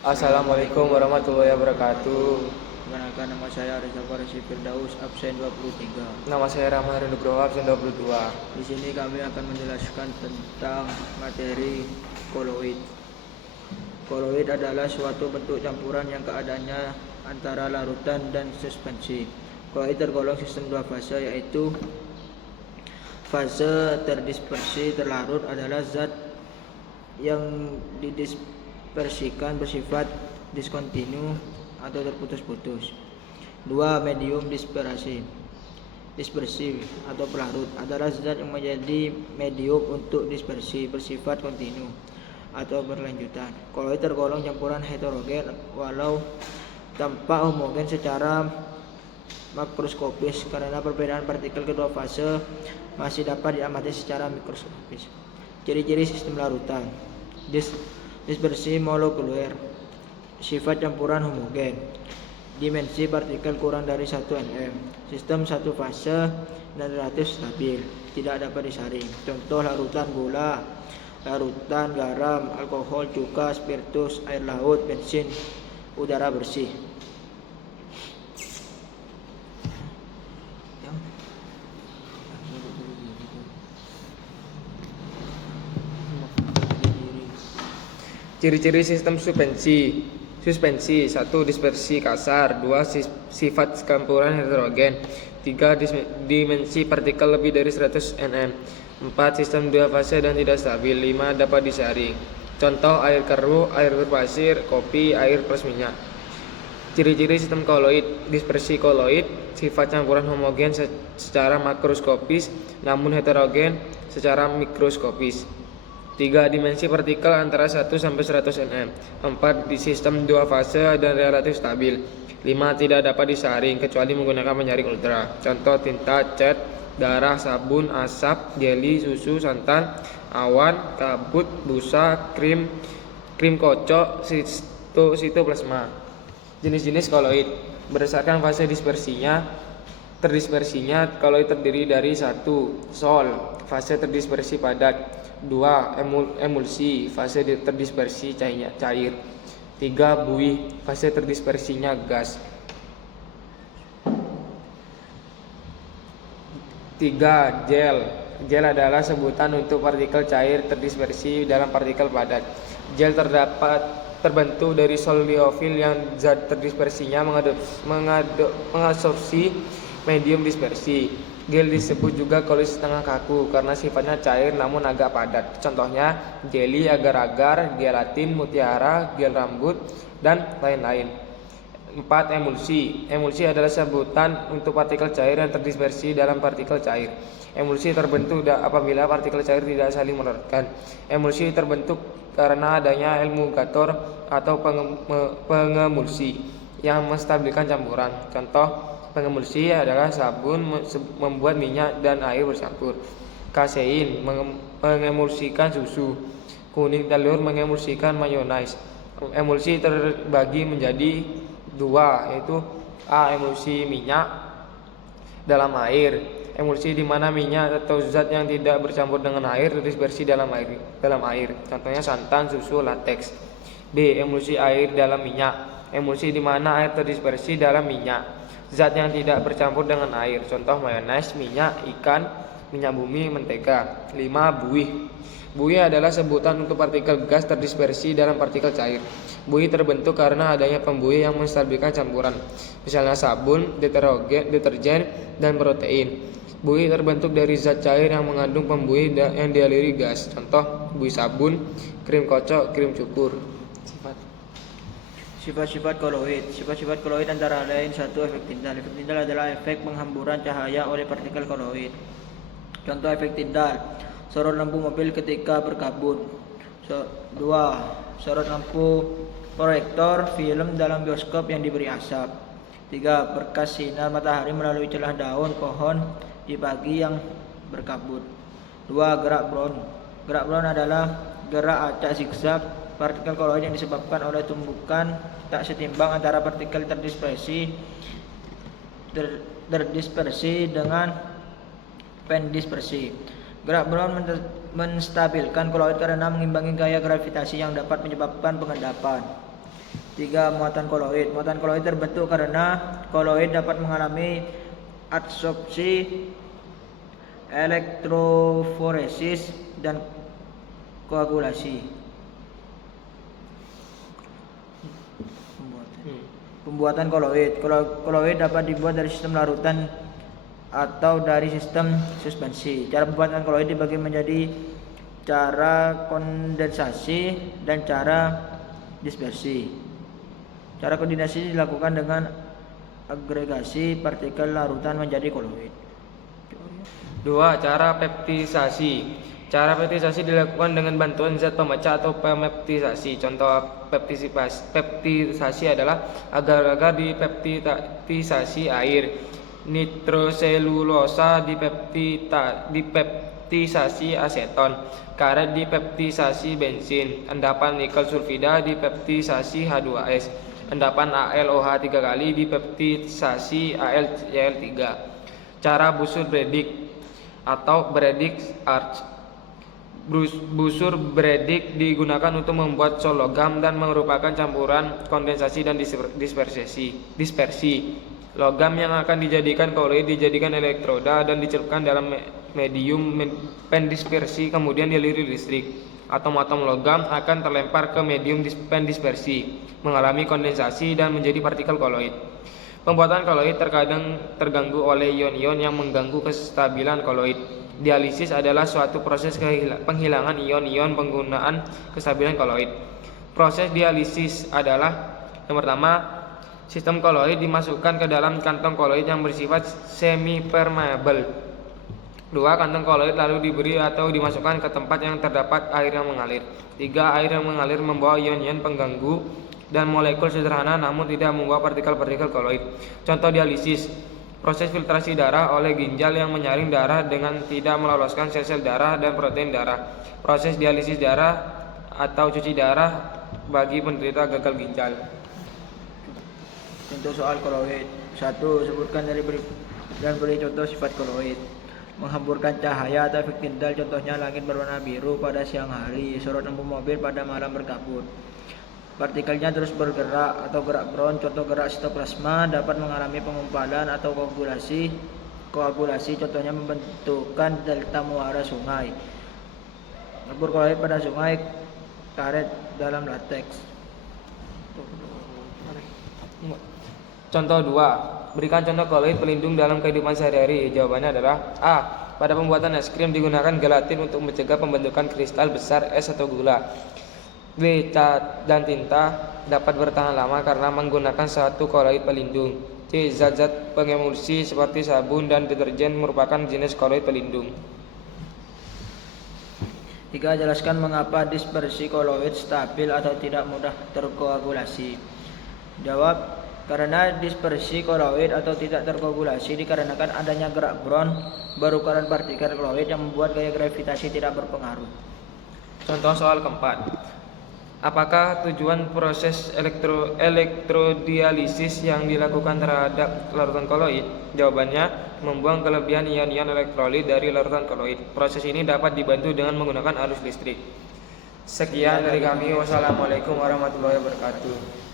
Assalamualaikum warahmatullahi wabarakatuh. Perkenalkan, nama saya Reza Farisi Firdaus, absen 23. Nama saya Rahmat Nugroho, absen 22. Di sini kami akan menjelaskan tentang materi koloid. Koloid adalah suatu bentuk campuran yang keadaannya antara larutan dan suspensi. Koloid tergolong sistem dua fase, yaitu fase terdispersi. Terlarut adalah zat yang didispersikan bersifat diskontinu atau terputus-putus. 2. Medium dispersi atau pelarut adalah zat yang menjadi medium untuk dispersi bersifat kontinu atau berlanjutan. Koloid tergolong campuran heterogen walau tampak homogen secara makroskopis karena perbedaan partikel kedua fase masih dapat diamati secara mikroskopis. Ciri-ciri sistem larutan: dispersi molekuler, sifat campuran homogen, dimensi partikel kurang dari 1 nm, sistem satu fase dan relatif stabil, tidak dapat disaring. Contoh larutan gula, larutan garam, alkohol, cuka, spiritus, air laut, bensin, udara bersih. Ciri-ciri sistem suspensi. 1. Dispersi kasar. 2. Sifat campuran heterogen. 3. Dimensi partikel lebih dari 100 nm. 4. Sistem dua fase dan tidak stabil. 5. Dapat disaring. Contoh air keruh, air berpasir, kopi, air plus minyak. Ciri-ciri sistem koloid. Dispersi koloid, sifat campuran homogen secara makroskopis namun heterogen secara mikroskopis. 3. Dimensi partikel antara 1 sampai 100 nm. 4. Di sistem dua fase dan relatif stabil. 5. Tidak dapat disaring kecuali menggunakan penyaring ultra. Contoh tinta, cat, darah, sabun, asap, jeli, susu, santan, awan, kabut, busa, krim kocok, sitoplasma. Jenis-jenis koloid. Berdasarkan fase terdispersinya, koloid terdiri dari 1. Sol, fase terdispersi padat. 2. Emulsi, fase terdispersi cair. 3. Buih, fase terdispersinya gas. 3. Gel adalah sebutan untuk partikel cair terdispersi dalam partikel padat. Gel terbentuk dari sol liofil yang zat terdispersinya mengadsorpsi medium dispersi. Gel disebut juga koloid setengah kaku karena sifatnya cair namun agak padat. Contohnya jeli, agar-agar, gelatin, mutiara, gel rambut, dan lain-lain. 4. Emulsi adalah sebutan untuk partikel cair yang terdispersi dalam partikel cair. Emulsi terbentuk apabila partikel cair tidak saling melarutkan. Emulsi terbentuk karena adanya emulgator atau pengemulsi yang menstabilkan campuran. Contoh pengemulsi adalah sabun membuat minyak dan air bercampur. Kasein mengemulsikan susu. Kuning telur mengemulsikan mayonaise. Emulsi terbagi menjadi 2, yaitu A. Emulsi minyak dalam air. Emulsi di mana minyak atau zat yang tidak bercampur dengan air terdispersi dalam air. Contohnya santan, susu, lateks. B. Emulsi air dalam minyak. Emulsi di mana air terdispersi dalam minyak, zat yang tidak bercampur dengan air. Contoh mayonaise, minyak ikan, minyak bumi, mentega. 5. Buih. Buih adalah sebutan untuk partikel gas terdispersi dalam partikel cair. Buih terbentuk karena adanya pembuih yang menstabilkan campuran, misalnya sabun, deterjen, dan protein. Buih terbentuk dari zat cair yang mengandung pembuih yang dialiri gas. Contoh buih sabun, krim kocok, krim cukur. Sifat-sifat koloid. Sifat-sifat koloid antara lain: 1. Efek tindal. Efek tindal adalah efek penghamburan cahaya oleh partikel koloid. Contoh efek tindal: sorot lampu mobil ketika berkabut. 2. Sorot lampu proyektor film dalam bioskop yang diberi asap. 3. Berkas sinar matahari melalui celah daun pohon di pagi yang berkabut. 2. Gerak Brown. Gerak Brown adalah gerak acak zigzag partikel koloid yang disebabkan oleh tumbukan tak setimbang antara partikel terdispersi dengan pendispersi. Gerak Brown menstabilkan koloid karena mengimbangi gaya gravitasi yang dapat menyebabkan pengendapan. 3. Muatan koloid. Muatan koloid terbentuk karena koloid dapat mengalami adsorpsi, elektroforesis, dan koagulasi. Pembuatan koloid. Koloid dapat dibuat dari sistem larutan atau dari sistem suspensi. Cara pembuatan koloid dibagi menjadi cara kondensasi dan cara dispersi. Cara kondensasi dilakukan dengan agregasi partikel larutan menjadi koloid. 2. Cara peptisasi. Cara peptisasi dilakukan dengan bantuan zat pemecah atau pemeptisasi. Contoh peptisasi adalah agar-agar dipeptisasi air, nitroselulosa dipeptisasi aseton, karet dipeptisasi bensin, endapan nikel sulfida dipeptisasi H2S. Endapan AlOH 3 kali dipeptisasi AlCl3. Cara busur Bredig atau Bredig arch. Busur Bredig digunakan untuk membuat sol logam dan merupakan campuran kondensasi dan dispersi. Logam yang akan dijadikan koloid dijadikan elektroda dan dicelupkan dalam medium pendispersi, kemudian dialiri listrik. Atom-atom logam akan terlempar ke medium pendispersi, mengalami kondensasi dan menjadi partikel koloid. Pembuatan koloid terkadang terganggu oleh ion-ion yang mengganggu kestabilan koloid. Dialisis adalah suatu proses penghilangan ion-ion penggunaan kestabilan koloid. Proses dialisis adalah yang pertama, sistem koloid dimasukkan ke dalam kantong koloid yang bersifat semi-permeable. 2. Kantong koloid lalu diberi atau dimasukkan ke tempat yang terdapat air yang mengalir. 3. Air yang mengalir membawa ion-ion pengganggu dan molekul sederhana namun tidak membawa partikel-partikel koloid. Contoh dialisis. Proses filtrasi darah oleh ginjal yang menyaring darah dengan tidak meloloskan sel-sel darah dan protein darah. Proses dialisis darah atau cuci darah bagi penderita gagal ginjal. Contoh soal koloid. 1. Sebutkan dan beri contoh sifat koloid. Menghamburkan cahaya atau efek tindal, contohnya langit berwarna biru pada siang hari, sorot lampu mobil pada malam berkabut. Partikelnya terus bergerak atau gerak Brown, contoh gerak sitoplasma, dapat mengalami pengumpalan atau koagulasi, contohnya pembentukan delta muara sungai. Lebur koloid pada sungai, karet dalam lateks. Contoh 2. Berikan contoh koloid pelindung dalam kehidupan sehari-hari. Jawabannya adalah A. Pada pembuatan es krim digunakan gelatin untuk mencegah pembentukan kristal besar es atau gula. B. Cat dan tinta dapat bertahan lama karena menggunakan satu koloid pelindung. C. Zat-zat pengemulsi seperti sabun dan deterjen merupakan jenis koloid pelindung. 3. Jelaskan mengapa dispersi koloid stabil atau tidak mudah terkoagulasi. Jawab, karena dispersi koloid atau tidak terkoagulasi dikarenakan adanya gerak Brown berukuran partikel koloid yang membuat gaya gravitasi tidak berpengaruh. Contoh soal keempat. Apakah tujuan proses elektrodialisis yang dilakukan terhadap larutan koloid? Jawabannya, membuang kelebihan ion-ion elektrolit dari larutan koloid. Proses ini dapat dibantu dengan menggunakan arus listrik. Sekian dari kami. Wassalamualaikum warahmatullahi wabarakatuh.